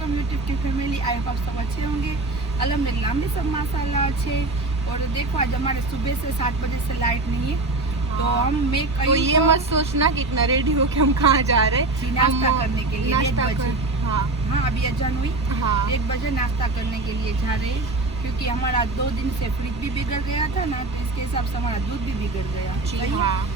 Welcome YouTube की family. I hope आप सब अच्छे होंगे। अल्हम्दुलिल्लाह हम भी सब माशाल्लाह अच्छे। और देखो आज हमारे सुबह से 7 बजे से लाइट नहीं है, तो हम तो ये मत सोचना कि इतना रेडी हो के हम कहाँ जा रहे हैं। नाश्ता करने के लिए 1 बजे। हाँ अभी अजान हुई। 1 बजे नाश्ता करने के लिए जा रहे हैं, क्योंकि हमारा 2 दिन से फ्रिज भी बिगड़ गया था ना, तो इसके हिसाब से हमारा दूध भी बिगड़ गया।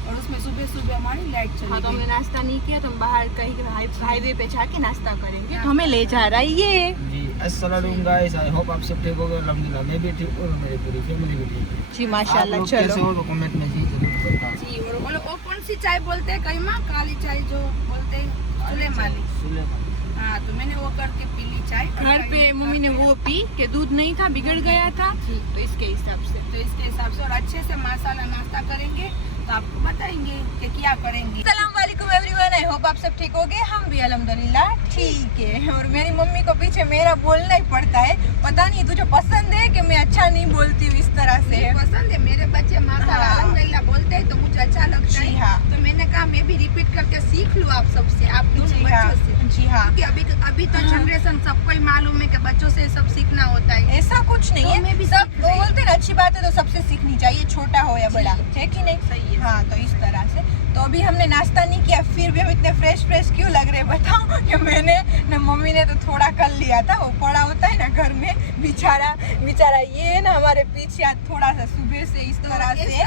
और उसमें सुबह सुबह हमारी लाइट चली गई। तो हमने नाश्ता नहीं किया, तो हम बाहर कहीं हाईवे पे जाके नाश्ता करेंगे। तो हमें ले जा रहा है ये जी। अस्सलाम वालेकुम गाइस, आई होप आप सब ठीक होगे। अल्हम्दुलिल्लाह मैं भी ठीक हूँ और मेरी पूरी फैमिली भी ठीक है जी माशाल्लाह। आप लोग कैसे हो तो कमेंट में जी जरूर बताना जी। और वो कौन सी चाय बोलते हैं कई माँ, काली चाय जो बोलते हैं सुलेमानी। हाँ तो मैंने वो करके पी ली चाय। घर पे मम्मी ने वो पी के दूध नहीं था, बिगड़ गया था, तो इसके हिसाब से और अच्छे से मसाला नाश्ता करेंगे तो आपको बताएंगे कि क्या करेंगे। अस्सलाम वालेकुम एवरीवन, आई होप आप सब ठीक होगे। हम भी अल्हम्दुलिल्लाह ठीक है। और मेरी मम्मी को पीछे मेरा बोलना ही पड़ता है। पता नहीं तुझे पसंद है कि मैं अच्छा नहीं बोलती हूँ इस तरह से। पसंद है, मेरे बच्चे माशाल्लाह अल्हम्दुलिल्लाह बोलते हैं तो मुझे अच्छा लगता है। हाँ। तो मैंने कहा मैं भी रिपीट करके सीख लूँ आप सबसे, आप दोनों बच्चों से। जी हाँ, क्योंकि अभी तो जनरेशन सबको ही मालूम है कि बच्चों से सब सीखना होता है। ऐसा कुछ नहीं है, मैं भी सब वो बोलते हैं ना अच्छी बात है तो सबसे सीखनी चाहिए, छोटा हो या बड़ा, है कि नहीं? सही है। हाँ तो इस तरह से। तो अभी हमने नाश्ता नहीं किया, फिर भी हम इतने फ्रेश क्यों लग रहे बताओ? कि मैंने न मम्मी ने तो थोड़ा कर लिया था, वो पड़ा होता है ना घर में बेचारा ये ना हमारे पीछे आज थोड़ा सा सुबह से इस तरह से,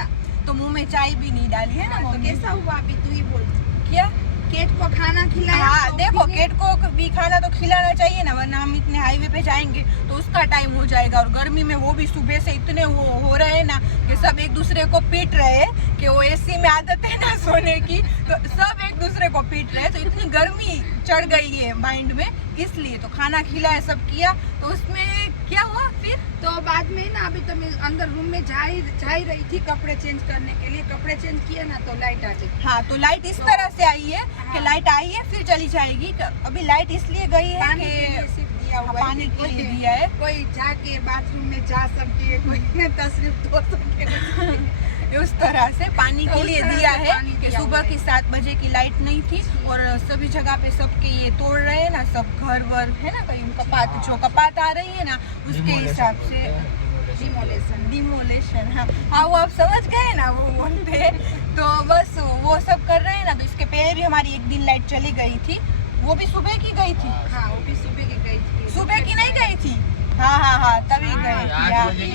तो मुंह में चाय भी नहीं डाली है ना तो मम्मी। कैसा हुआ अभी तू ही बोल। क्या केट को खाना खिलाया? हाँ देखो, केट को भी खाना तो खिलाना चाहिए ना, वरना हम इतने हाईवे पे जाएंगे तो उसका टाइम हो जाएगा। और गर्मी में वो भी सुबह से इतने वो हो रहे हैं ना कि सब एक दूसरे को पीट रहे हैं कि वो एसी में आदत है ना सोने की, तो सब एक दूसरे को पीट रहे हैं। तो इतनी गर्मी चढ़ गई है माइंड में, इसलिए तो खाना खिलाया, सब किया। तो उसमें क्या हुआ फिर? तो बाद में ना अभी तो मैं अंदर रूम में जा ही रही थी कपड़े चेंज करने के लिए। कपड़े चेंज किए ना तो लाइट आ गई। हाँ तो लाइट इस तरह से आई है कि लाइट आई है फिर चली जाएगी। अभी लाइट इसलिए गई है पानी के लिए सिर्फ दिया हुआ है, पानी के लिए दिया है। कोई जाके बाथरूम में जा सके, कोई तशरीफ धो सके। उस तरह से पानी के लिए दिया है कि सुबह की 7 बजे की लाइट नहीं थी। और सभी जगह पे सबके ये तोड़ रहे हैं ना, सब घर वर है ना, कहीं कपात जो कपात आ रही है ना उसके हिसाब से डिमोलेशन। हाँ वो आप समझ गए ना, वो बोलते। तो बस वो सब कर रहे हैं ना। तो इसके पहले भी हमारी 1 दिन लाइट चली गई थी, वो भी सुबह की गई थी। हाँ वो भी सुबह की गई थी। सुबह की नहीं गई थी? हाँ तभी गई थी,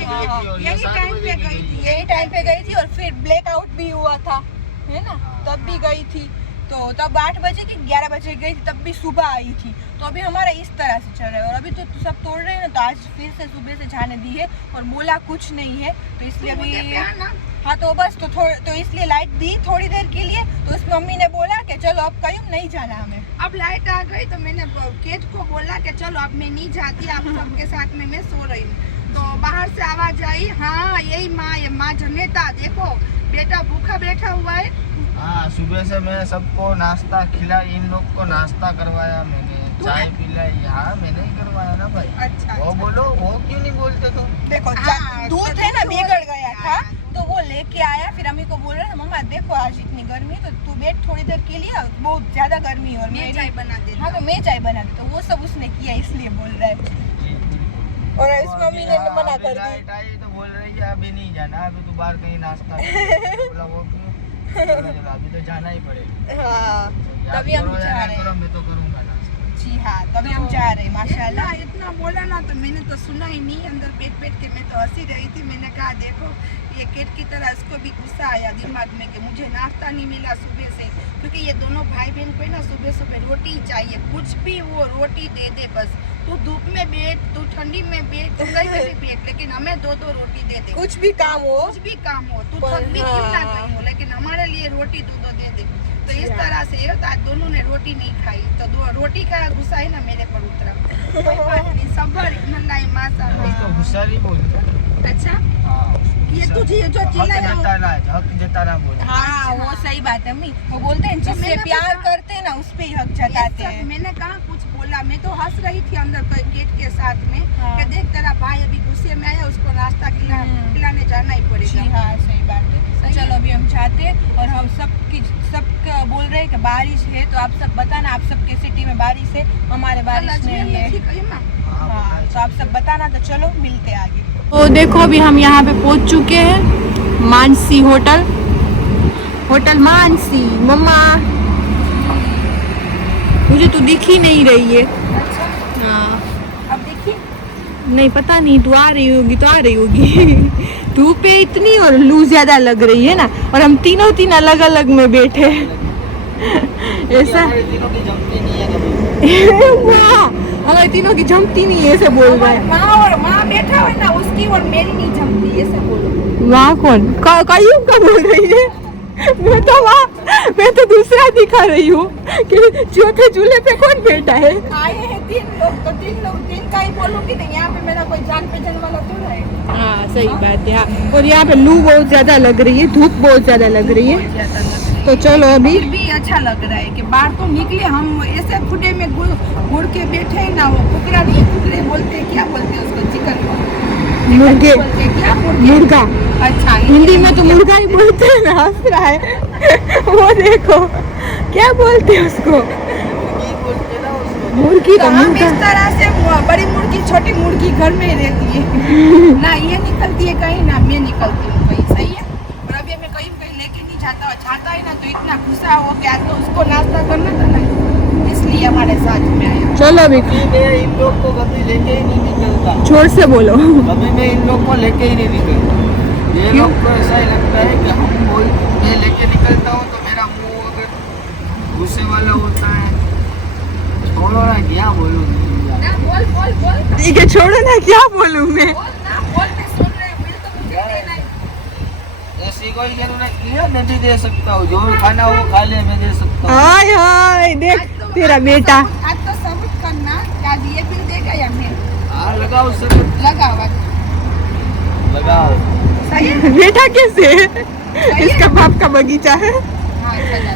यही टाइम पे गई थी। यही टाइम पे गई थी। और फिर ब्लैकआउट भी हुआ था है ना, तब भी गई थी। तो तब 8 बजे की 11 बजे गई थी, तब भी सुबह आई थी। तो अभी हमारा इस तरह से चल रहा है। और अभी तो सब तोड़ रहे हैं ना, तो आज फिर से सुबह से जाने दी है और बोला कुछ नहीं है, तो इसलिए अभी हाँ तो बस तो इसलिए लाइट दी थोड़ी देर के लिए। तो उस मम्मी ने बोला कि चलो अब कहीं नहीं जाना हमें। अब लाइट आ गई तो मैंने केट को बोला कि चलो अब मैं नहीं जाती, आप सबके साथ में मैं सो रही हूँ। तो बाहर से आवाज आई, हाँ यही माँ जनेता, देखो बेटा भूखा बैठा हुआ है। हाँ सुबह से मैं सबको नाश्ता खिला, इन लोग को नाश्ता करवाया मैंने, चाय पिलाई। हाँ मैंने ही करवाया ना भाई। अच्छा वो बोलो, वो क्यों नहीं बोलते तो? देखो दूध है ना बिगड़ गया था, तो वो लेके आया। फिर अम्मी को बोल रहा था, मम्मा देखो आज इतनी गर्मी, तो तू बैठ थोड़ी देर के लिए, बहुत ज्यादा गर्मी और मैं चाय बना दे। हाँ तो मैं चाय बना दे। तो वो सब उसने किया, इसलिए बोल रहा है। और इस मम्मी ने तो मना कर दी। तो बोल रही है अभी नहीं जाना, अभी तो बाहर कहीं नाश्ता बोला वो क्यों? अभी तो जाना ही पड़ेगा। हाँ तभी हम जा रहे हैं। मैं तो करूँगा नाश्ता। जी हाँ तभी हम जा रहे हैं माशाल्लाह। इतना बोला ना तो मैंने तो सुना ही नहीं, अंदर बैठ के मैं तो हंसी रही थी। मैंने कहा देखो ये केट की तरह इसको भी गुस्सा आया दिमाग में कि मुझे नाश्ता नहीं मिला सुबह से, क्योंकि ये दोनों भाई बहन को ना सुबह सुबह रोटी चाहिए, कुछ भी वो रोटी दे दे बस। तू धूप में बैठ, तू ठंडी में बैठ, तू कहीं पे भी बैठ, लेकिन हमें 2-2 रोटी दे दे। कुछ भी काम हो, तू थक भी क्यों ना गई हो, लेकिन हमारे लिए रोटी 2-2 दे दे। तो इस तरह से तो आज दोनों ने रोटी नहीं खाई, तो रोटी का गुस्सा है ना मेरे पर उतरा। कोई बात नहीं, सबर इसको गुस्सा नहीं बोलते। अच्छा ये तुझे जो चिल्लाया हक जताना बोलते। हाँ वो सही बात है अम्मी, वो बोलते हैं जिससे प्यार करते हैं ना उस पे ही हक जताते हैं। मैंने कहा कुछ बोला, मैं तो हंस रही थी अंदर गेट के साथ में कि देख तेरा भाई अभी गुस्से में आया, उसको नाश्ता खिलाने जाना ही पड़ेगा। हाँ सही बात है। चलो अभी हम जाते हैं और हम सब बोल रहे हैं कि बारिश है, तो आप सब बताना आप सबके सिटी में बारिश है, हमारे बारिश नहीं है। हाँ तो आप सब बताना, तो चलो मिलते हैं आगे। तो देखो अभी हम यहाँ पे पहुँच चुके हैं मानसी होटल मानसी। मम्मा मुझे तो दिख ही नहीं रही है। अच्छा हाँ अब देखिए, नहीं पता नहीं, तो आ रही होगी तो आ रही होगी। धूप है इतनी और लू ज्यादा लग रही है ना, और हम तीनों अलग अलग में बैठे ऐसा। हमारे तीनों की जमती नहीं है, ऐसे बोल रहा है। माँ बैठा है ना, उसकी और मेरी नहीं जमती, ऐसे बोलो। वहाँ कौन कायू का बोल रही है? मैं तो दूसरा दिखा रही हूँ कि चौथे चूल्हे पे कौन बैठा है। आए हैं 3 लोग, तो 3 का ही बोलूंगी नहीं, यहाँ पे मेरा कोई जान पहचान वाला तो है। हाँ सही बात है। हाँ। और यहाँ पे लू बहुत ज्यादा लग रही है, धूप बहुत ज्यादा लग रही है। तो चलो अभी फिर भी अच्छा लग रहा है कि बाहर तो निकले, हम ऐसे खुडे में घुड़ के बैठे हैं ना, वो कुकरा नहीं, कुकरे बोलते हैं, क्या बोलते हैं उसको, चिकन मुर्गे, बोलते हैं, क्या बोलते हैं? मुर्गा, अच्छा हिंदी में तो मुर्गा ही बोलते हैं ना, हंस रहा है। वो देखो क्या बोलते हैं उसको, मुर्गी तो का हम मुर्गा। इस तरह से बड़ी मुर्गी छोटी मुर्गी घर में ही रहती है ना, ये निकलती है कहीं ना मैं निकलती हूँ कहीं, सही है। और अभी हमें कहीं लेके नहीं जाता है ना, तो इतना गुस्सा हो गया, तो उसको नाश्ता करना था ना, इसलिए हमारे साथ में आया। चलो अभी मैं इन लोग को कभी लेके ही नहीं निकलता, जोर से बोलो। कभी मैं इन लोग को लेके ही नहीं निकलता। ये लोग को ऐसा ही लगता है कि मैं लेके निकलता हूँ तो मेरा मुंह अगर गुस्से वाला होता है, छोड़ो ना, क्या बोलूँ। ना बोल ठीक है छोड़ो ना, क्या बोलूँ मैं। ना बोल, मैं सुन रही हूँ, बिल तो मुझे देना है। ऐसी कोई जरूरत नहीं है, मैं भी दे सकता हूँ, जो खाना वो खा ले, मैं दे सकता हूँ। हाय हाय देख तेरा बेटा। आज तो सबूत करना, क्या ये बिल देगा या मैं? हाँ लगाओ सब, लगाओ लगाओ। सही है। बेटा कैसे है? इसका बाप का बगीचा है। हाँ चला,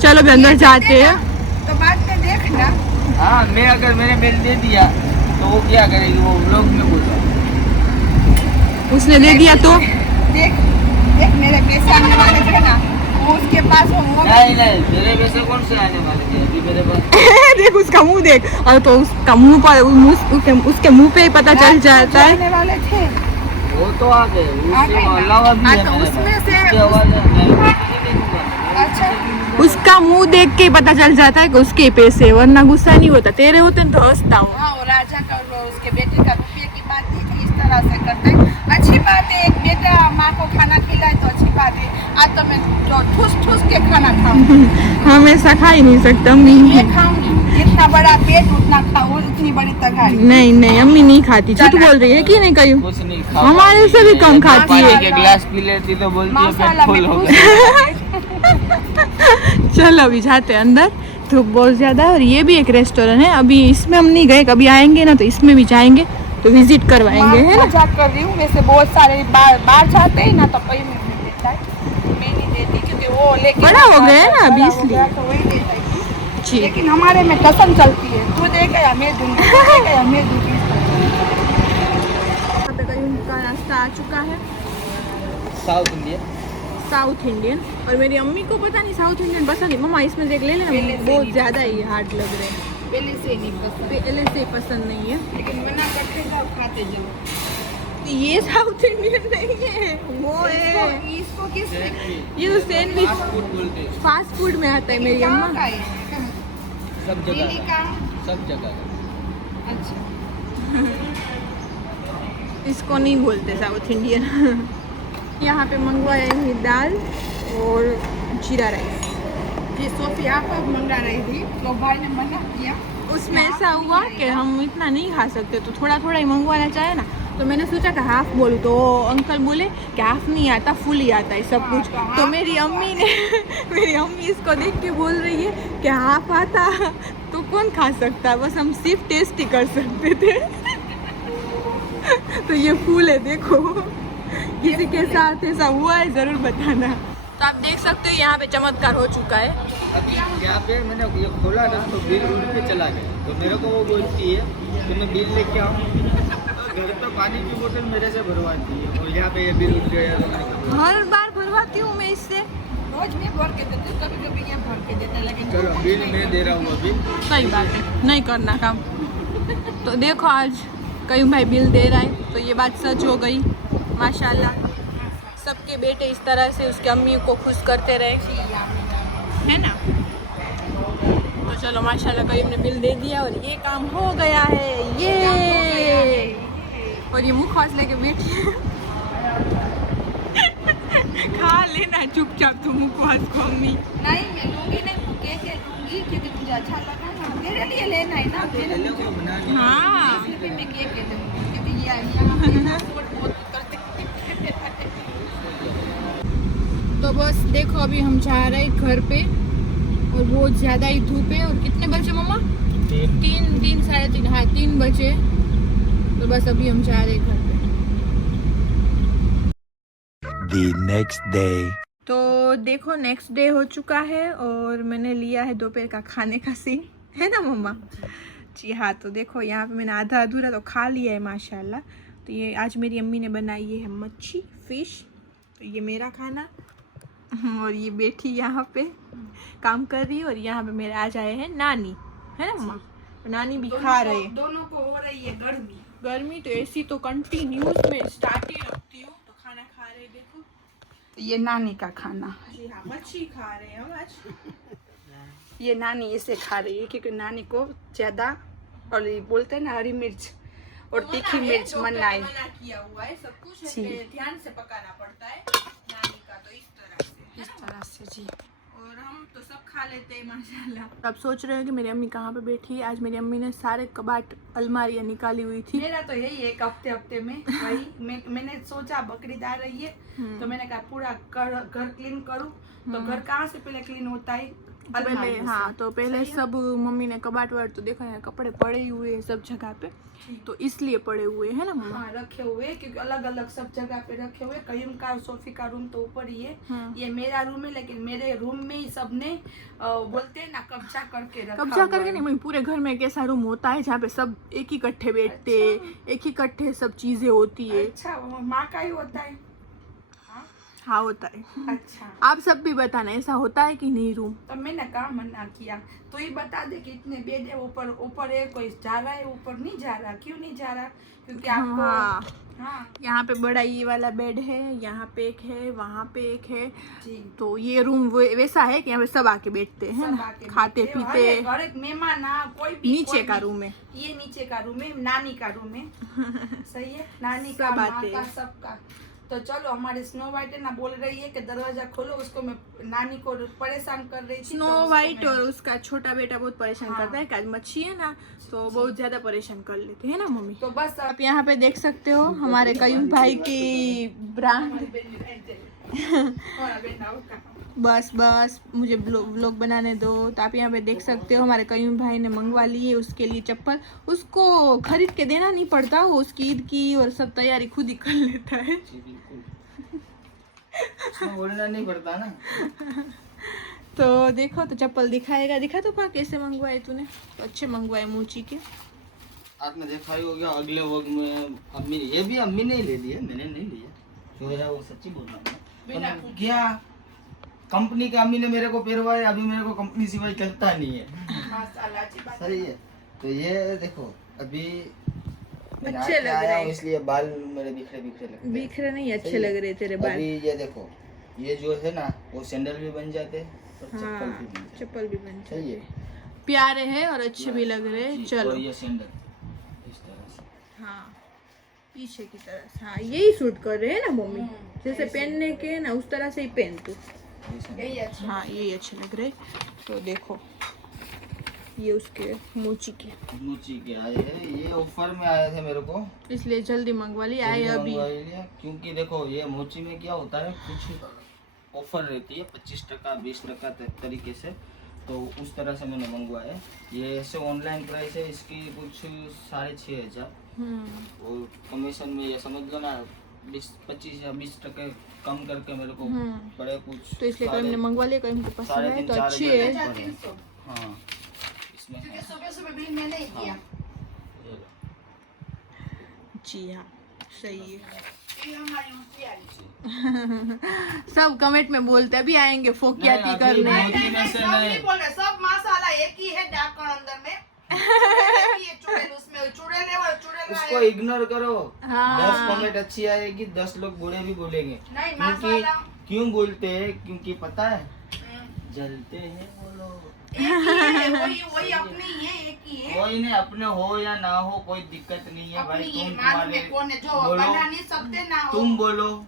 चलो अभी अंदर जाते हैं। तो बाद में देखना। हाँ मैं अगर मैंने बिल दे दिया तो वो क्या करेगी, वो व्लॉग में बोल रहा है। उसने दे दिया तो देख मेरे पैसे आने वाले थे ना, वो उसके पास वो नहीं मेरे पैसे कौन से आने वाले थे अभी मेरे पास। देख उसका मुंह देख, और तो उसका मुंह पर उसके मुंह पे ही पता चल जाता है। आने वाले थे, वो तो आ गए, उसके अलावा भी हाँ, है तो मेरे उसमें पास। से उसके अलावा मैं किसी नहीं दूंगा। अच्छा उसका मुंह देख के ही पता चल जाता है कि उसके पैसे, वरना गुस्सा नहीं होता। तेरे होते तो हंसता हूँ। हाँ, वो राजा का उसके बेटे का रुपये की बात थी कि इस तरह से करते हैं। अच्छी बात है, एक बेटा माँ को खाना खिलाए तो अच्छी बात है। आज तो मैं जो ठूस के खाना खाऊंगी। हमेशा खा ही नहीं सकता। मैं खाऊंगी, जितना बड़ा पेट उतना खाऊं, उतनी बड़ी तगारी। नहीं अम्मी नहीं खाती, झूठ बोल रही है कि नहीं कहीं। कुछ नहीं खा हमारे से भी कम खाती पानी है। के गिलास पी लेती तो बोलती है पेट माशाल्लाह, फुल मैं हो खुश गया। चलो अभी जाते हैं अंदर, धूप बहुत ज्यादा है। और ये भी एक रेस्टोरेंट है, अभी इसमें हम नहीं गए, कभी आएंगे ना तो इसमें भी जाएंगे, तो विजिट करवाएंगे, है ना। मजाक कर रही हूँ, वैसे बहुत सारे बाहर जाते हैं ना, तो कोई में देता है, मैं नहीं देती क्योंकि वो लेके बड़ा हो गया है ना अभी, बड़ा हो इसलिए। गया तो वही देता है। जी लेकिन हमारे में कसम चलती है, तू देगा या मैं दूंगी, तू देगा या मैं दूंगी। का नाश्ता आ चुका है, साउथ इंडियन। South Indian. और मेरी अम्मी को पता नहीं साउथ इंडियन पसंद नहीं। मम्मा इसमें देख ले लेना, पहले से बहुत नहीं ज्यादा ही हार्ड लग रहे हैं, पहले से नहीं पसंद, पहले से पसंद नहीं है। लेकिन मना करते जाओ, खाते जाओ। तो ये साउथ इंडियन नहीं है, वो है इसको किस ये तो सैंडविच फूड बोलते हैं, फास्ट फूड में आता है। मेरी कहाँ अम्मा का है? सब दिल्ली जगह का? सब जगह। अच्छा, इसको नहीं बोलते साउथ इंडियन। यहाँ पे मंगवाए हुई दाल और जीरा राइस। जी सोफिया को मंगा रही थी, तो भाई ने मना किया। उसमें ऐसा हुआ कि हम इतना नहीं खा सकते, तो थोड़ा थोड़ा ही मंगवाना चाहे ना, तो मैंने सोचा कि हाफ बोलूँ, तो अंकल बोले कि हाफ नहीं आता, फुल ही आता है सब कुछ। तो मेरी अम्मी इसको देख के बोल रही है कि हाफ आता तो कौन खा सकता है, बस हम सिर्फ टेस्ट ही कर सकते थे। तो ये फूल है, देखो किसी के साथ ऐसा हुआ है ज़रूर बताना। तो आप देख सकते हो यहाँ पे चमत्कार हो चुका है। अभी यहाँ पे मैंने ये खोला ना तो बिल उड़ के चला गया, तो मेरे को वो बोलती है कि मैं बिल लेके आऊँ, घर पे पानी की बोतल मेरे से भरवाती है, और यहाँ पे ये बिल उड़ गया तो मैंने हर बार भरवाती हूँ मैं इससे। रोज में भर के देते, कभी कभी ये भर के देते, लेकिन चलो बिल मैं दे रहा हूँ अभी। सही बात है, नहीं करना काम। तो देखो आज कयूम भाई बिल दे रहा है, तो ये बात सच हो गई। माशाल्लाह सबके बेटे इस तरह से उसकी अम्मी को खुश करते रहे, है ना। तो चलो माशाल्लाह कयूम ने बिल दे दिया और ये काम हो गया है। ये और ये मुखवास लेके बैठी है। खा लेना चुपचाप तुम मुखवास को अम्मी। नहीं मैं लूंगी नहीं, मैं के लूंगी क्योंकि मुझे अच्छा लगा ना, मेरे लिए लेना है ना, मेरे लिए। हाँ इसलिए मैं के लूंगी क्योंकि ये यहाँ पे ना सूट बहुत करते हैं। तो बस देखो अभी हम जा रहे हैं घर पे और बहुत ज़्यादा ही धूप है। और कितने बजे मम्मा? 3 साढ़े 3, हाँ 3 बजे। तो बस अभी हम जा रहे हैं घर पे। The next day. तो देखो नेक्स्ट डे हो चुका है और मैंने लिया है दोपहर का खाने का सीन, है ना मम्मा? जी हाँ। तो देखो यहाँ पे मैंने आधा अधूरा तो खा लिया है माशाल्लाह। तो ये आज मेरी अम्मी ने बनाई है मच्छी फिश। तो ये मेरा खाना और ये बैठी यहाँ पे काम कर रही है। और यहाँ पे मेरे आ जाए हैं नानी, है ना मम्मा? नानी भी खा रहे हैं। दोनों को हो रही है गर्मी। गर्मी तो ऐसी तो कंटिन्यूस में स्टार्ट ही रखती हूँ। तो खाना खा रहे देखो। तो ये नानी का खाना, जी हाँ मच्छी खा रहे हैं हम आज। ये नानी इसे खा रही है क्योंकि नानी को ज्यादा और ये बोलते हैं ना हरी मिर्च और तीखी मिर्च मना है। मना किया हुआ है सब कुछ, जी। इसलिए ध्यान से पकाना पड़ता है नानी का। तो इस तरह से जी। और हम तो सब खा लेते हैं माशाल्लाह। अब सोच रहे हैं कि मेरी अम्मी कहाँ पे बैठी है। आज मेरी अम्मी ने सारे कबाट अलमारियाँ निकाली हुई थी। मेरा तो यही एक हफ्ते में वही मैंने सोचा बकरीद आ रही है तो मैंने कहा पूरा घर क्लीन करूँ। तो घर कहाँ से पहले क्लीन होता है? पहले हाँ, तो पहले सब मम्मी ने कबाट वाट तो देखा है, कपड़े पड़े हुए हैं सब जगह पे, तो इसलिए पड़े हुए है ना मम्मा? हाँ रखे हुए, क्योंकि अलग अलग सब जगह पे रखे हुए। कयूम का सोफी का रूम तो ऊपर ही है, ये मेरा रूम है, लेकिन मेरे रूम में ही सबने बोलते हैं ना कब्जा करके रखा कब्जा हुआ करके है। नहीं मम्मी, पूरे घर में एक ऐसा रूम होता है जहाँ पे सब एक ही इकट्ठे बैठते, एक ही इकट्ठे सब चीजें होती है। अच्छा वो माँ का ही होता है। हाँ होता है। अच्छा आप सब भी बताना ऐसा होता है कि नहीं रूम? तो मैंने कहा मना किया, तो ये बता दे कि इतने बेड है, ऊपर ऊपर है, कोई जा रहा है ऊपर? नहीं जा रहा। क्यों नहीं जा रहा? क्योंकि आपको हाँ, हाँ यहाँ पे बड़ा ये वाला बेड है, यहाँ पे एक है, वहाँ पे एक है। जी। तो ये रूम वैसा है कि यहाँ पे सब आके बैठते हैं सब ना, आके खाते बैठे, पीते। हर एक मेहमान ना, कोई भी नीचे कोई का भी। रूम है। ये नीचे का रूम है, नानी का रूम है। सही है, नानी सब का, माँ आते का, हैं। सबका। तो चलो हमारे स्नो वाइट है ना बोल रही है कि दरवाजा खोलो, उसको मैं नानी को परेशान कर रही थी। स्नो तो उसको वाइट मैं- और उसका छोटा बेटा बहुत परेशान हाँ। करता है कि आज मच्छी है ना, तो बहुत ज्यादा परेशान कर लेते हैं ना मम्मी। तो बस आप यहाँ पे देख सकते हो हमारे कयूम भाई की ब्रांड। बस बस मुझे व्लॉग बनाने दो। तो आप यहाँ पे देख सकते हो हमारे कयूम भाई ने मंगवा ली है उसके लिए चप्पल। उसको खरीद के देना नहीं पड़ता, वो उसकी ईद की और सब तैयारी खुद ही कर लेता है। जी बिल्कुल, उसमें बोलना नहीं पड़ता ना। तो देखो तो चप्पल दिखाएगा, दिखा तो पा कैसे मंगवाए तूने? तो अच्छे मंगवाए मोची के। आपने देखा ही हो गया अगले वक्त में अम्मी ने, ये भी अम्मी ने ही ले लिया, मैंने नहीं लिया। जो है वो सच्ची बोल रहा हूँ मैं। क्या कंपनी का अम्मी ने मेरे को पेरवाया, अभी मेरे को कंपनी सिवाय चलता नहीं है। सही है। तो ये देखो अभी मैंने अच्छे आके लग आया रहे हूँ, हैं। इसलिए बाल मेरे बिखरे बिखरे लगते हैं। बिखरे नहीं, अच्छे सही है। लग रहे तेरे बाल। अभी ये देखो, ये जो है ना वो सैंडल भी बन जाते और चप्पल हाँ, भी बन जाते। चप्पल भी बन सही है। प्यारे हैं और अच्छे भी लग रहे हैं। जी, चलो और ये सैंडल इस तरह से। हाँ पीछे की तरफ, हाँ यही सूट कर रहे हैं ना मम्मी, जैसे पहनने के ना उस तरह से ही पहन तू। ये सैंडल। यही अच्छा। हाँ यही अच्छे लग रहे। तो देखो ये उसके मोची के, मोची के आए हैं, ये ऑफर में आए थे मेरे को, इसलिए जल्दी मंगवा ली। आए जल्दी अभी। मंगवा ही लिया। क्योंकि देखो ये मोची में क्या होता है, कुछ ऑफर रहती है 25%, 20% तरीके से, तो उस तरह से मैंने मंगवाया। ये ऐसे ऑनलाइन प्राइस है इसकी कुछ 6,500 और कमीशन में ये समझ लो ना 25 या 20% कम करके मेरे को पड़े कुछ। तो इसलिए कहीं ने मंगवा लिया, कहीं को पसंद आए तो 3,500 अच्छी है। 300 हाँ इसमें क्योंकि सुबह सुबह बिल मैंने ही किया। ये लो। जी हाँ सही है। ये हमारी होशियारी है। सब कमेंट में बोलते अभी आएंगे फोकियाती नहीं, करने। अभी नहीं, नहीं, से सब नहीं। नहीं बोल रहे, सब माशाल्लाह एक ही है ढक्कन अंदर में। चुड़ैल एक ही है, चुड़ैल उसमें चुड़ैल है और चुड़ैल उसको है। इग्नोर करो। हाँ। 10 कमेंट अच्छी आएगी, 10 लोग बुरे भी बोलेंगे। नहीं क्योंकि माशाल्लाह क्यों बोलते हैं? क्योंकि पता है हम्म, जलते हैं वो लोग। एक ही है, वही अपनी है, एक ही है। कोई नहीं, अपने हो या ना हो कोई दिक्कत नहीं है भाई। अपनी तुम ये मालूम तुम्हारे है कौन है, जो बोलो, बना नहीं सकते ना हो। तुम बोलो,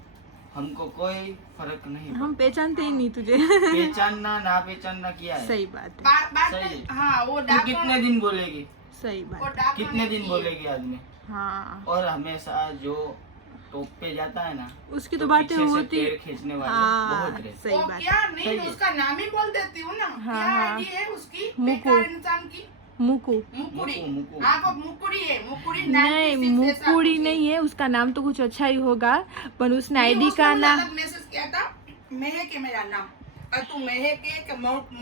हमको कोई फर्क नहीं हम पहचानते ही नहीं तुझे। पहचानना ना पहचानना क्या है। सही बात है, बात सही है। हाँ वो तू ढक्कन कितने दिन बोलेगी? सही वो बात। ढक्कन कितने एक दिन ही है। बोलेगी आदमी? हाँ, और हमेशा जो टॉप पे जाता है ना, उसकी तो बातें पीछे से होती। पैर खींचने वाले हाँ, बहुत रहते। सही वो बात। क्या सही नहीं है। उसका नाम ही बोल देती हूँ ना। हाँ, क्या हाँ। आईडी है उसकी? मुकु। बेकार इंसान की मुकु मुकुड़ी। मुकु। हाँ वो मुकुड़ी है, मुकुड़ी नहीं, 96 ऐसा मुकुड़ी कुछ है। नहीं है, उसका नाम तो कुछ अच्छा ही होगा, पर उसने नहीं, आईडी उसने का मुझे नाम। अलग मैसेज किया था, महक है मेरा नाम, और तू महक है कि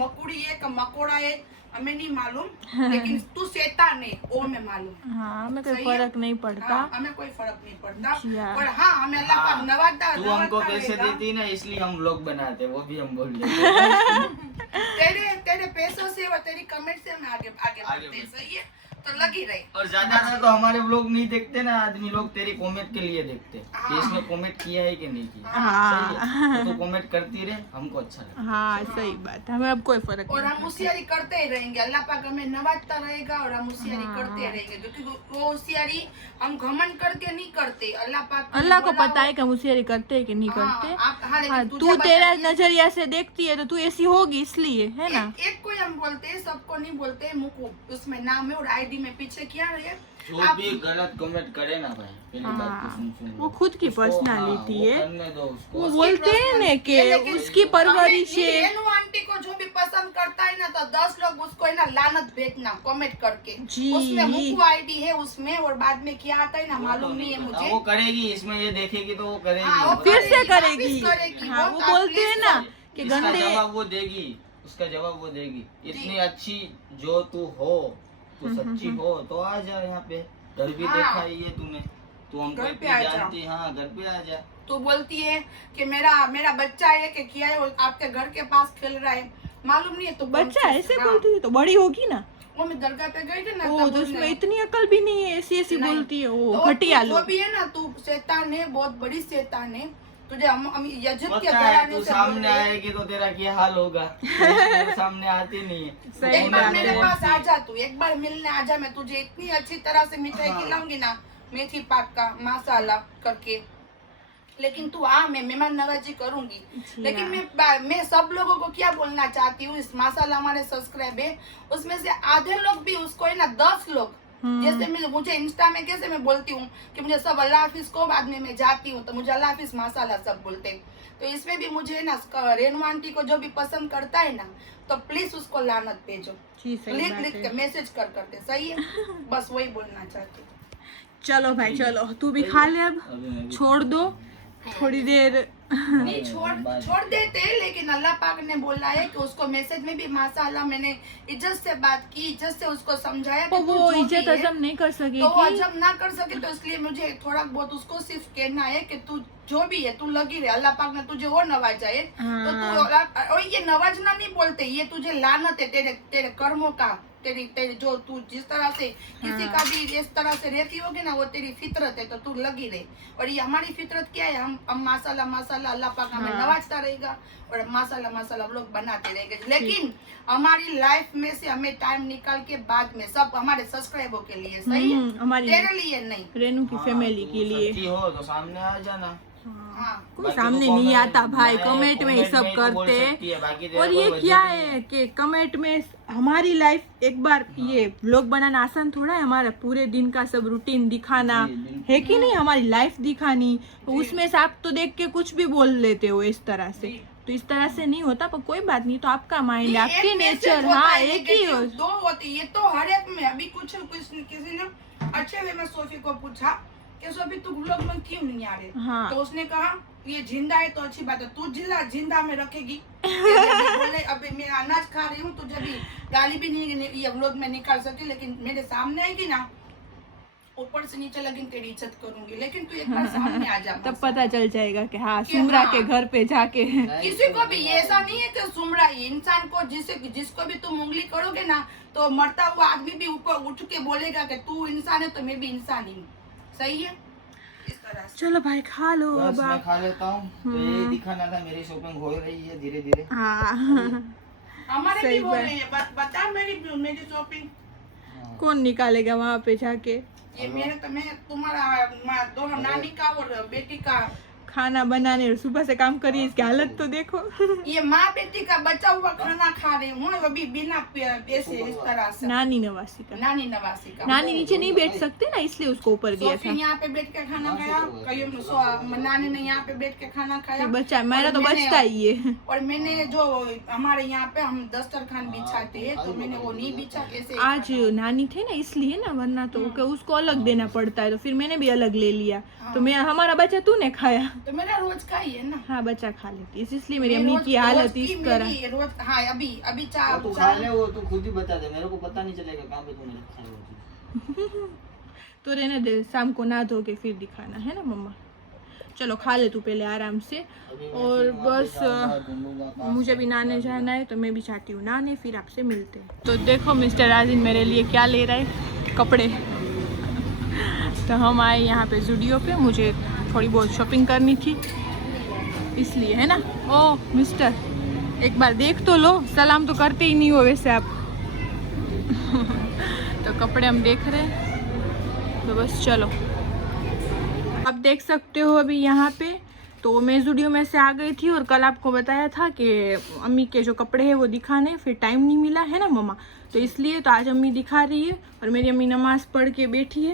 मकुड़ी है कि मकोड़ा है हमें नहीं मालूम, लेकिन तू शैतान है वो हमें मालूम। हाँ, हमें कोई सही है? फर्क नहीं पड़ता। हाँ, हमें कोई फर्क नहीं पड़ता। अच्छा। और हाँ हमें अल्लाह पाक हाँ, नवाजता तू हमको नवाजता पैसे रहेगा। देती ना, इसलिए हम व्लॉग बनाते, वो भी हम बोल देते। तेरे पैसों से और तेरी कमेंट से हम आगे आगे बढ़ते हैं, सही है? तो लगी रही। और ज्यादातर तो हमारे व्लॉग नहीं देखते ना आदमी लोग, तेरी कमेंट के लिए देखते कि हाँ। इसने कमेंट किया है कि नहीं किया। हाँ। सही है, तो तू कमेंट करती रहे, हमको अच्छा लगता है। हाँ, सही बात है, हमें अब कोई फर्क और नहीं हम होशियारी करते ही रहेंगे, अल्लाह पाक हमें नवाजता रहेगा और हम होशियारी हाँ। करते रहेंगे, क्योंकि वो होशियारी हम घमंड करके नहीं करते। अल्लाह पाक ने अल्लाह को बोला पता हो- है कि हम होशियारी करते हैं कि नहीं हाँ, करते। हाँ, लेकिन हाँ, तुझे तू तेरा बताइए- नजरिया से देखती है तो तू ऐसी होगी, इसलिए है ना। एक को ही हम बोलते हैं, सबको नहीं बोलते। मुकु उसमें नाम है और आईडी में पीछे क्या है। जो आप- भी गलत कमेंट करे ना भाई, पहली बात तो हाँ, सुन लो। वो खुद की उसको- पर्सनालिटी हाँ, वो है। करने दो उसको। वो उसकी बोलते हैं ना personality कि है, लेकिन उसकी परवरिश हमें- है। रेनू आंटी को जो भी पसंद करता है ना, तो 10 लोग उसको है ना लानत भेजना कमेंट करके। जी। उसमें मुकु आईडी है उसमें, और बाद में क्या आता है ना वो मालूम तो नहीं है पता। मुझे। वो करेगी, इसमें ये देखेगी तो वो करेगी। हाँ, वो फिर से करेगी, करेगी। वापिस करेगी। हाँ, वो वो बोलते हैं ना कि इसका गंदे। जवाब वो देगी, उसका जवाब वो देगी। इतनी अच्छी जो तू हो, तू सच्ची हो तो आ जा यहाँ पे। घर भी हाँ। देखा ही है तूने, तू हमको घर पे इतनी आ जा। जानती। हाँ, घर पे आ जा। तो बोलती है कि मेरा बच्चा है कि किया है, वो आपके घर के पास खेल रहा है, मालूम नहीं है। तो बच्चा ऐसे हाँ। बोलती है तो बड़ी होगी ना। वो मैं दरगाह पे गई थी ना, ओ, तब तो उसने- उसमें इतनी अकल भी नहीं है, ऐसी ऐसी नहीं। बोलती है वो तो घटिया तू जो लोग। भी है ना, तू शैतान है, बहुत बड़ी शैतान है। तुझे हम यजत के पता है, घराने तू से बोल सामने रहे हैं। आएगी तो तेरा क्या हाल होगा। तेरे सामने आती नहीं है। सही एक बार बात मेरे है। पास आ जा, तू एक बार मिलने आ जा, मैं तुझे इतनी अच्छी तरह से मिठाई हाँ। खिलाऊंगी ना, मेथी पाक का मसाला करके। लेकिन तू आ, मैं मेहमान नवाजी करूंगी। जी लेकिन हाँ। मैं सब लोगों को क्या बोलना चाहती हूँ, इस माशाल्लाह हमारे सब्सक्राइब है, उसमें से आधे लोग भी उसको है ना 10 लोग, जैसे मुझे इंस्टा में कैसे मैं बोलती हूँ कि मुझे सब अल्लाह हाफिज को, बाद में मैं जाती हूँ तो मुझे अल्लाह हाफिज माशाल्लाह सब बोलते हैं। तो इसमें भी मुझे ना रेनू आंटी को जो भी पसंद करता है ना, तो प्लीज उसको लानत भेजो, जी, सही लिख बात लिख के है। मैसेज कर करके, सही है? बस वही बोलना चाहती हूँ। चलो भाई, चलो तू भी खा ले अब, अभी मैं भी- छोड़ दो थोड़ी देर। नहीं छोड़ देते, लेकिन अल्लाह पाक ने बोला है कि उसको मैसेज में भी माशाल्लाह मैंने इज्जत से बात की, इज्जत से उसको समझाया कि तो तू वो जो भी इज्जत है, हजम नहीं कर तो वो सकेगी। हजम ना कर सके, तो इसलिए मुझे थोड़ा बहुत उसको सिर्फ कहना है कि तू जो भी है तू लगी रहे, अल्लाह पाक ने तुझे वो नवाजा है तो तू, और ये नवाजना नहीं बोलते, ये तुझे लानत है तेरे कर्मों का, तेरी जो तू जिस तरह से किसी का भी इस तरह से रहती होगी ना, वो तेरी फितरत है, तो तू लगी रहे। और ये हमारी फितरत क्या है, हम माशाल्लाह माशाल्लाह अल्लाह पाक हमें नवाजता रहेगा और माशाल्लाह माशाल्लाह हम लोग बनाते रहेंगे। लेकिन हमारी लाइफ में से हमें टाइम निकाल के बाद में सब हमारे सब्सक्राइबर के लिए, सही है, हमारी तेरे लिए नहीं। रेनू की हाँ, फैमिली तू के लिए। सच्ची हो तो सामने आ जाना। हाँ कोई बाकी सामने तो नहीं comment- आता भाई, नहीं, कमेंट में ही comment सब में ही तो बोल करते सकती है, बाकी तेरा और कोई ये वजह क्या नहीं है कि कमेंट में हमारी लाइफ एक बार ये व्लॉग बनाना आसान थोड़ा है, हमारा पूरे दिन का सब रूटीन दिखाना जी, बिल्कुल। है कि नहीं, हमारी लाइफ दिखानी, तो उसमें से आप तो देख के कुछ भी बोल लेते हो इस तरह से, तो इस तरह से नहीं होता, पर कोई बात नहीं, तो आपका माइंड, ये आपकी एक नेचर, message होता हाँ है, एक ही हो। negative 2 होती है, ये तो हर एक में। अभी कुछ किसी ने अच्छे वे में सोफी को पूछा कि सोफी तू व्लॉग में क्यों नहीं आ रहे, हाँ। तो उसने कहा ये जिंदा है तो अच्छी बात है, तू जिंदा में रखेगी। बोले अभी मैं अनाज खा रही हूँ, तुझे भी गाली भी नहीं ये व्लॉग में निकाल सकती, लेकिन मेरे सामने आएगी ना ऊपर से नीचे लगन तेरी इज्जत करूंगी, लेकिन तू एक बार सामने आ जा। तब पता चल जाएगा कि हाँ सुमरा के घर पे जाके किसी को भी ये ऐसा नहीं है कि सुमरा, इंसान को जिसको भी तुम उंगली करोगे ना तो मरता हुआ आदमी भी ऊपर उठ के बोलेगा कि तू इंसान है तो मैं भी इंसान ही हूँ। सही है, इस तरह से। चलो भाई खा लो बस अब मैं आप। खा लेता हूँ। तो यही दिखाना था, मेरी शॉपिंग हो रही है धीरे धीरे। हाँ हमारे सही भी हो बात। रही है, बता मेरी शॉपिंग। कौन निकालेगा वहाँ पे जाके? ये मेरे तो मैं तुम्हारा दोनों नानी का और बेटी का खाना बनाने और सुबह से काम करिए, इसकी हालत तो देखो। ये माँ बेटी का बचा हुआ खाना खा रही हूँ अभी बिना पैसे, इस तरह से। नानी नवासी का। नानी नवासी का। नानी नीचे नहीं बैठ सकते ना, इसलिए उसको ऊपर दिया सोफी था। यहाँ पे बैठ के खाना खाया, नानी ने यहाँ पे बैठ के खाना खाया। ये बच्चा मेरा तो और मैंने- बचता ही है। और मैंने जो हमारे यहाँ पे हम दस्तरखान बिछाते हैं तो मैंने वो नहीं बिछा, कैसे आज नानी थे ना इसलिए ना, वरना तो उसको अलग देना पड़ता है, तो फिर मैंने भी अलग ले लिया। तो मैं हमारा बच्चा तूने खाया। तो मेरा रोज का ही है ना। हाँ बच्चा खा लेती है, इसलिए मेरी अम्मी की हालत इस तरह। रोज हाँ अभी चार तू खा ले, वो तू खुद ही बता दे, मेरे को पता नहीं चलेगा कहाँ पे तूने रखा है वो चीज। तो रहने दे, शाम को नहा धो के फिर दिखाना है ना मम्मा। चलो खा ले तू पहले आराम से। अभी मैं और फिर वहाँ पे बस जाऊंगा, ढूंढूंगा कहाँ मुझे से भी नहाने निकाल जाना है, तो मैं भी चाहती हूँ नहाने, फिर आपसे मिलते हैं। तो देखो मिस्टर राजिन मेरे लिए क्या ले रहा है, कपड़े। तो हम आए यहाँ पे ज़ूडियो पे, मुझे थोड़ी बहुत शॉपिंग करनी थी इसलिए, है ना। ओ मिस्टर, एक बार देख तो लो, सलाम तो करते ही नहीं हो वैसे आप। तो कपड़े हम देख रहे हैं, तो बस चलो। आप देख सकते हो अभी यहाँ पे, तो मैं ज़ूडियो में से आ गई थी और कल आपको बताया था कि अम्मी के जो कपड़े हैं वो दिखाने, फिर टाइम नहीं मिला है ना मम्मा, तो इसलिए तो आज अम्मी दिखा रही है। और मेरी अम्मी नमाज़ पढ़ के बैठी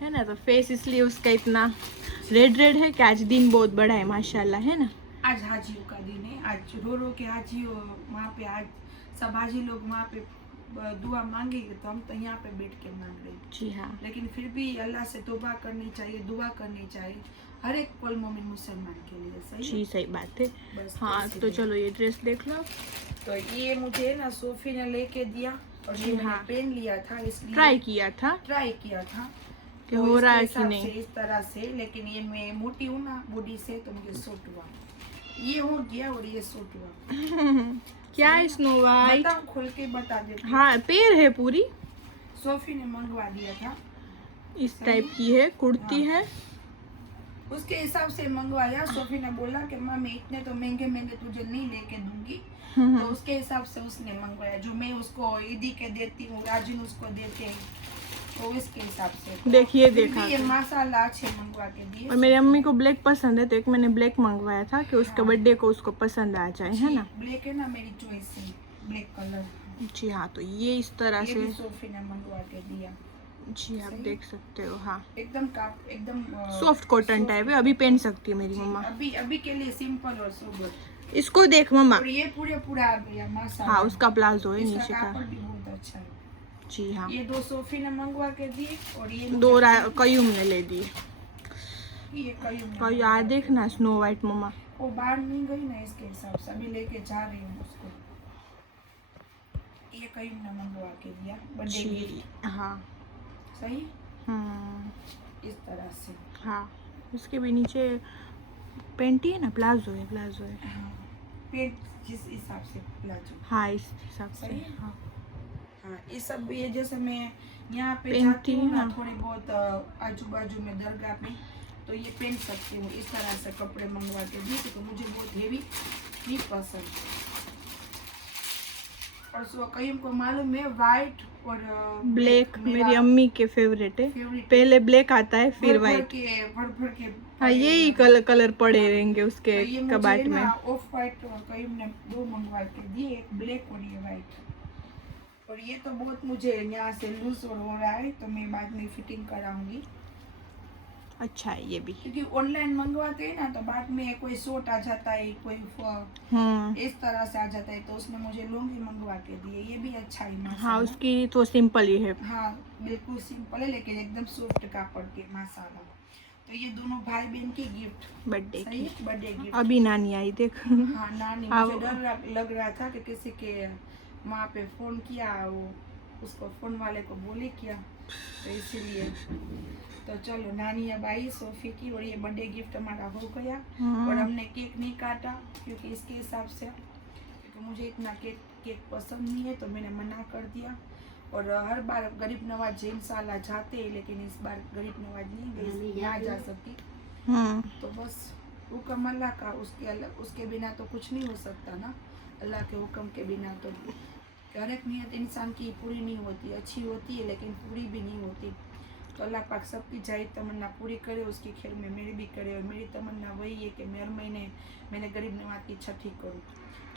है ना, तो फेस इसलिए उसका इतना रेड है कि आज दिन बहुत बड़ा है माशाल्लाह, है ना। आज हाजियों का दिन है, आज रो के हाजी वहाँ पे, आज सब हाजी लोग वहाँ पे दुआ मांगेंगे, तो हम तो यहाँ पे बैठ के मांग रहे हैं। जी हाँ, लेकिन फिर भी अल्लाह से तौबा करनी चाहिए, दुआ करनी चाहिए हर एक पल मोमिन मुसलमान के लिए। सही जी सही बात है। बस हाँ ऐसे तो ही। चलो ये ड्रेस देख लो। तो ये मुझे ना सोफी ने लेके दिया और ये मैंने हाँ। पहन लिया था, इसलिए ट्राई किया था ट्राई किया था कि तो हो रहा है इसके कि हिसाब नहीं। से इस तरह से। लेकिन ये मैं मोटी हूँ ना बॉडी से, तो मुझे सूट हुआ, ये हो गया और ये सूट हुआ। क्या है स्नो वाइट? बताओ, खोल के बता देती हूँ। हाँ पैर है पूरी, सोफी ने मंगवा दिया था, इस टाइप की है, कुर्ती है। उसके हिसाब से मंगवाया। सोफी ने बोला कि माँ मैं इतने तो महंगे तुझे नहीं लेके दूंगी, तो उसके हिसाब से उसने मंगवाया। जो मैं उसको ईदी के देती हूँ, राजिन उसको देते हैं, तो इसके हिसाब से। देखिए फिर देखा भी ये तो। माशाल्लाह अच्छे मंगवा के दिए। और मेरी अम्मी को ब्लैक पसंद है, तो एक मैंने ब्लैक मंगवाया था कि उसके बर्थडे को उसको पसंद आ जाए, है ना। ब्लैक है ना, मेरी चॉइस है ब्लैक कलर। जी हाँ, तो ये इस तरह ये से, भी सोफी ने मंगवा के दिया। जी आप सही। देख सकते हो। हाँ एकदम सॉफ्ट कॉटन टाइप है, अभी पहन सकती है मेरी मम्मा। अभी के लिए सिंपल और सोबर। इसको देख मम्मा। और ये पूरा आ गया माशाल्लाह। हाँ उसका प्लाजो है इसका नीचे का। कापड़ भी बहुत अच्छा है। जी हाँ, ये 2 सोफी ने मंगवा के दिए और ये दो कयूम ने ले दी। ये कयूम ने और यार देखना स्नो वाइट मम्मा। वो बाहर नहीं गई ना, इसके हिसाब से अभी लेके जा रही हूँ उसको। ये कयूम ने मंगवा के दिया बर्थडे जी गिफ्ट। हाँ। सही, इस तरह से। हाँ इसके भी नीचे पेंटी है ना, प्लाजो है, प्लाजो है। हाँ, पेट जिस हिसाब से प्लाजो। हाँ इस हिसाब से। सही है। हाँ हाँ, ये सब ये जैसे मैं यहाँ पे पेंटी जाती हूँ ना, हाँ। थोड़े बहुत आजू बाजू में दरगाह पे, तो ये पहन सकती हूँ। इस तरह से कपड़े मंगवा के दिए थे, तो मुझे बहुत हेवी नहीं पसंद। और सो कईयों को मालूम है वाइट और ब्लैक मेरी अम्मी के फेवरेट है। फेवरेट। पहले ब्लैक आता है फिर भर वाइट। भर के हाँ यही कलर पड़े रहेंगे उसके तो ये कबाट मुझे में। ना ऑफ वाइट और कईयों ने 2 मंगवा के दिए, एक ब्लैक और ये वाइट। और ये तो बहुत मुझे यहाँ से लूज और हो रहा है, तो मैं बाद में फिटिंग कराऊंगी। अच्छा है ये भी। क्योंकि ऑनलाइन मंगवाते हैं ना, तो बाद में कोई शॉर्ट आ जाता है, कोई इस तरह से आ जाता है, तो उसने मुझे लुंगी मंगवा के दिए। ये भी अच्छा है माशाल्लाह। हाँ उसकी तो सिंपल ही है। हाँ बिल्कुल सिंपल है, लेकिन एकदम सॉफ्ट कापड़ के माशाल्लाह। तो ये दोनों भाई बहन की गिफ्ट, बर्थडे सही की। है, बर्थडे गिफ्ट। अभी नानी आई देख। हाँ नानी, हाँ, मुझे डर लग रहा था कि किसी के वहाँ पे फोन किया, वो उसको फ़ोन वाले को बोली किया, तो इसीलिए। तो चलो, नानी अब आई सोफी की, और ये बर्थडे गिफ्ट हमारा हो गया। और हमने केक नहीं काटा क्योंकि इसके हिसाब से, क्योंकि मुझे इतना केक पसंद नहीं है, तो मैंने मना कर दिया। और हर बार गरीब नवाज इंशाल्लाह जाते हैं, लेकिन इस बार गरीब नवाज नहीं गई, ना जा सकती। तो बस हुक्म अल्लाह का, उसके बिना तो कुछ नहीं हो सकता ना, अल्लाह के हुक्म के बिना। तो हर एक नियत इंसान की पूरी नहीं होती, अच्छी होती है लेकिन पूरी भी नहीं होती। तो अल्लाह पाक सबकी जायज़ तमन्ना पूरी करे, उसकी खैर में मेरी भी करे। और मेरी तमन्ना वही है कि हर महीने मैंने गरीब नवाज की छठी करूँ।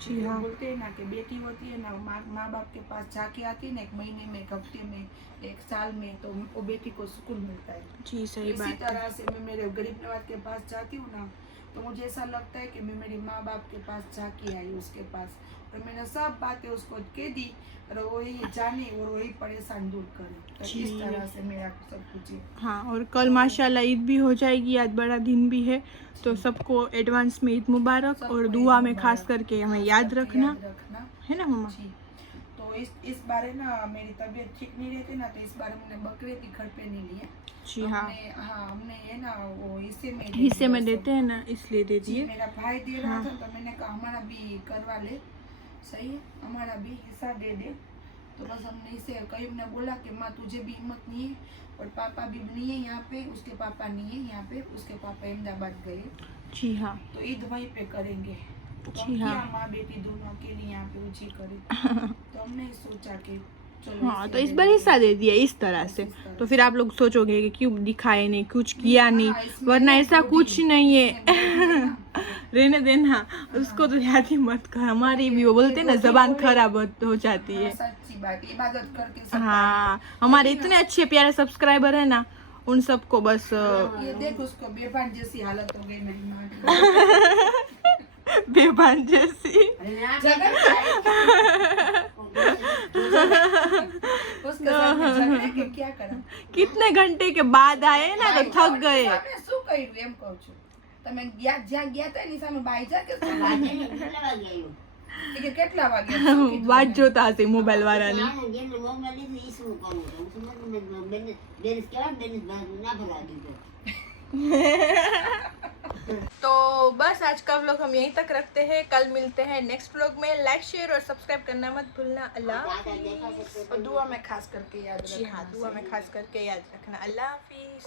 जी हाँ। बोलते हैं ना कि बेटी होती है ना, माँ बाप के पास जाके आती है ना, एक महीने में, एक हफ्ते में, एक साल में, तो वो बेटी को सुकून मिलता है। जी सही इसी बात है। तरह से मैं मेरे गरीब नवाज के पास जाती हूँ ना, तो मुझे ऐसा लगता है कि मैं मेरी माँ बाप के पास जाके आई, उसके पास, और मैंने सब बातें उसको कह दी, और वही जाने और वही परेशान दूर करे। तो इस तरह से मेरा सब कुछ है। हाँ, और कल माशाल्लाह ईद भी हो जाएगी, आज बड़ा दिन भी है, तो सबको एडवांस में ईद मुबारक। और दुआ में खास करके हमें याद रखना है ना मम्मा। जी। तो इस बारे ना मेरी तबीयत ठीक नहीं रहती ना, तो इस बारे मैंने बकरे की घर पे नहीं लिए। जी तो हाँ, हमने है ना वो हिस्से में देते हैं ना, इसलिए दे जी, दिए। मेरा भाई दे रहा हाँ। था, तो मैंने कहा हमारा भी करवा ले, सही है, हमारा भी हिस्सा दे दे। तो बस हमने इसे कहीं ने बोला कि माँ तुझे भी हिम्मत नहीं है, और पापा भी नहीं है यहाँ पे, उसके पापा नहीं है यहाँ पे, उसके पापा अहमदाबाद गए, जी हाँ। तो ईद वहीं पे करेंगे। तो जी हाँ। माँ बेटी दोनों के लिए यहाँ पे ऊँची करे। तो हमने सोचा कि चलो हाँ, इसे तो इस दे बार देते हिस्सा हैं। दे दिया इस तरह से। इस तरह तो फिर आप लोग सोचोगे कि क्यों दिखाए नहीं, कुछ किया हाँ, नहीं, इसमें वरना ना ऐसा गोदी- कुछ नहीं है। इसमें गोदी है ना। रहने देना उसको, तो याद ही मत कर। हमारी भी वो बोलते हैं ना, गोदी जबान बोले- खराब हो जाती हाँ, है। सच्ची बात, इबादत करके सब हाँ, हमारे इतने अच्छे प्यारे सब्सक्राइबर है ना, उन सबको बस ये देख उसको बेबान जैसी हालत हो गई मेरी माँ की। बेबान जैसी। झगड़ उसके साथ में झगड़े के क्या करा? कितने घंटे के बाद आए ना, तो थक गए। સામે શું કર્યું એમ કહું છું. તમે જ્યાં ગયા તા એની સામે બાઈ જા કે શું? એ કે કેટલા વાગ્યા? શું કીધું વાત તમે? જોતા હશે મોબાઈલ વાળાની। तो बस आज का व्लॉग हम यहीं तक रखते हैं, कल मिलते हैं नेक्स्ट व्लॉग में। लाइक शेयर और सब्सक्राइब करना मत भूलना। अल्लाह हाफिज़। और दुआ में खास करके याद जी हाँ, रखना। दुआ में खास करके याद रखना। अल्लाह हाफिज़।